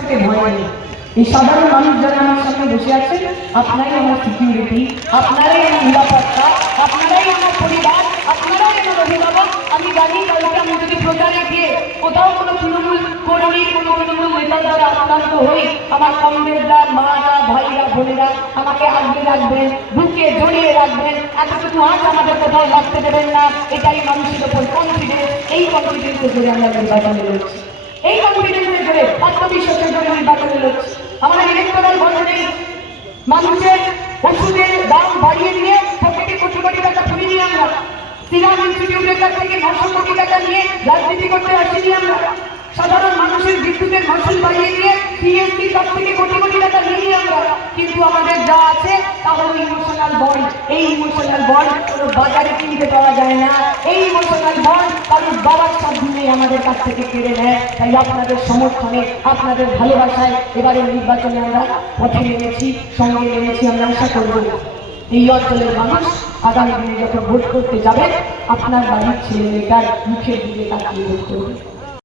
থেকে ভয় নেই এই সাধারণ মানুষ যারা আমার সামনে বসে আছেন আপনারাই আমার সিকিউরিটি আপনারাই আমার নিরাপত্তা, আপনারাই আমার পরিবার, আপনারাই আমার অভিভাবক। আমি জানি কালকে আমি যদি প্রচারে গিয়ে কোথাও কোনো তৃণমূল কর্মী, কোনো তৃণমূল নেতা দ্বারা আক্রান্ত হই, আমার কমরেডরা, মারা, ভাইরা, বোনেরা আমাকে আগলে রাখবেন, বুকে জড়িয়ে রাখবেন। এতটুকু আজ আমাদের কোথাও রাখতে দেবেন না। এটাই মানুষের ওপর কনফিডেন্স এই কনফিডেন্সের জন্য আমরা নির্বাচনে লড়ছি। এই কনফিডেন্সের জন্য নিয়ে রাজনীতি করতে আসিনি আমরা। সাধারণ মানুষের বিদ্যুতের মাসুল বাড়িয়ে দিয়ে পিএসসির থেকে কোটি কোটি টাকা নিয়ে আমরা, কিন্তু আমাদের যা আছে, তা হলো ইমোশনাল বন্ড এই ইমোশনাল বন্ড কোনো বাজারে কিনতে পাওয়া যায় না। আমাদের কাছ থেকে কেড়ে নেয়। তাই আপনাদের সমর্থনে, আপনাদের ভালোবাসায় এবারের নির্বাচনে আমরা পথে নেমেছি, সঙ্গে নেমেছি আমরা আশা করব। এই অঞ্চলের মানুষ আগামী দিনে যখন ভোট করতে যাবে, আপনার বাড়ির ছেলে মেয়েটার মুখের দিকে তাকিয়ে ভোট করবে